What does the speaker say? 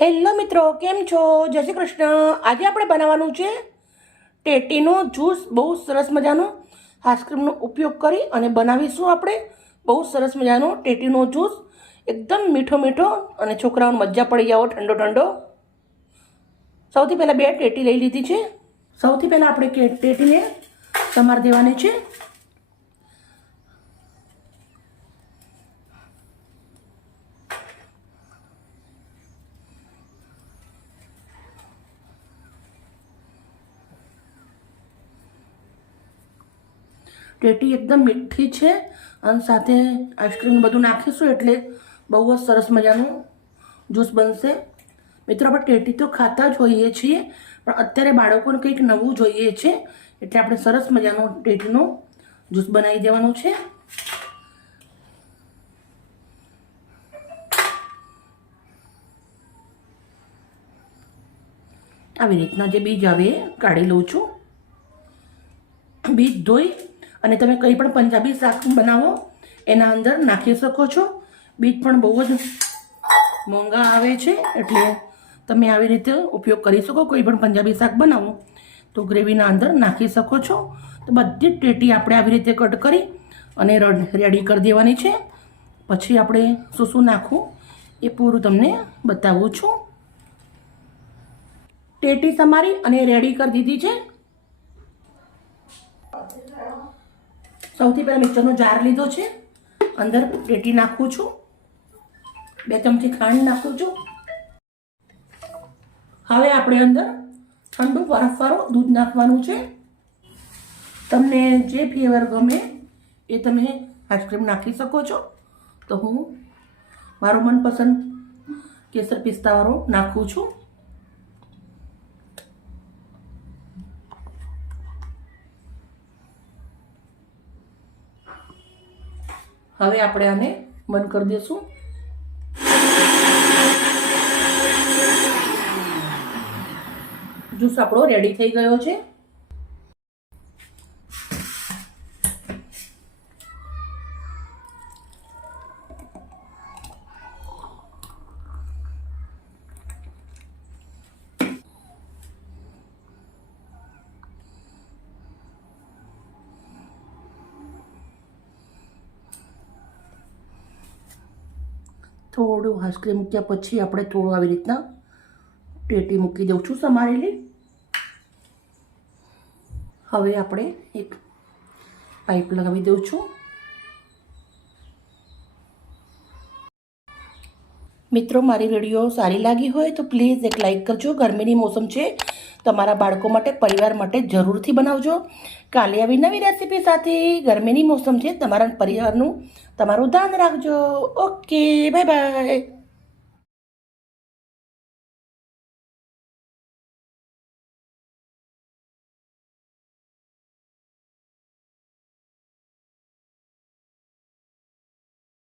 Hello મિત્રો, કેમ છો? જય શ્રી કૃષ્ણ. આજે આપણે બનાવવાનું છે ટેટીનો જ્યુસ. બહુ સરસ મજાનો આઈસ્ક્રીમનો ઉપયોગ કરી અને બનાવીશું આપણે બહુ સરસ મજાનો ટેટીનો જ્યુસ. એકદમ મીઠો મીઠો અને છોકરાઓને મજા પડી જાવ ઠંડો ઠંડો. સૌથી પહેલાં 2 ટેટી લઈ લીધી છે. સૌથી પહેલાં આપણે ટેટીને સમારી દેવાની છે. ટેટી એકદમ મીઠી છે અને સાથે આઈસ્ક્રીમ બધું નાખીશું એટલે બહુ જ સરસ મજાનું જ્યુસ બનશે. મિત્રો, આપણે ટેટી તો ખાતા જ હોઈએ છીએ, પણ અત્યારે બાળકોને કંઈક નવું જોઈએ છે એટલે આપણે સરસ મજાનો ટેટીનો જ્યુસ બનાવી દેવાનું છે. આવી રીતના જે બીજ આવે એ કાઢી લઉં છું. બીજ ધોઈ અને તમે કંઈ પણ પંજાબી શાક બનાવો એના અંદર નાખી શકો છો. બીજ પણ બહુ જ મોંઘા આવે છે એટલે તમે આવી રીતે ઉપયોગ કરી શકો. કોઈ પણ પંજાબી શાક બનાવો તો ગ્રેવીના અંદર નાખી શકો છો. તો બધી જ ટેટી આપણે આવી રીતે કટ કરી અને રેડી કરી દેવાની છે. પછી આપણે શું શું નાખવું એ પૂરું તમને બતાવું છું. ટેટી સમારી અને રેડી કરી દીધી છે. સૌથી પહેલાં મિક્સરનો જાર લીધો છે. અંદર ટેટી નાખું છું. 2 ચમચી ખાંડ નાખું છું. હવે આપણે અંદર ઠંડુ બરફવાળું દૂધ નાખવાનું છે. તમને જે ફ્લેવર ગમે એ તમે આઈસ્ક્રીમ નાખી શકો છો. તો હું મારું મનપસંદ કેસર પિસ્તાવાળું નાખું છું. હવે આપણે આને બંધ કરી દઈશું. જ્યુસ આપણો રેડી થઈ ગયો છે. થોડું આઈસ્ક્રીમ મૂક્યા પછી આપણે થોડું આવી રીતના ટેટી મૂકી દઉં છું સમારેલી. હવે આપણે એક પાઇપ લગાવી દઉં છું. મિત્રો, મારી વિડીયો સારી લાગી હોય તો પ્લીઝ એક લાઇક કરજો. ગરમીની મોસમ છે, તમારા બાળકો માટે, પરિવાર માટે જરૂરથી બનાવજો. કાલે આવી નવી રેસીપી સાથે. ગરમીની મોસમ છે, તમારા પરિવારનું તમારું ધ્યાન રાખજો. Okay, bye bye.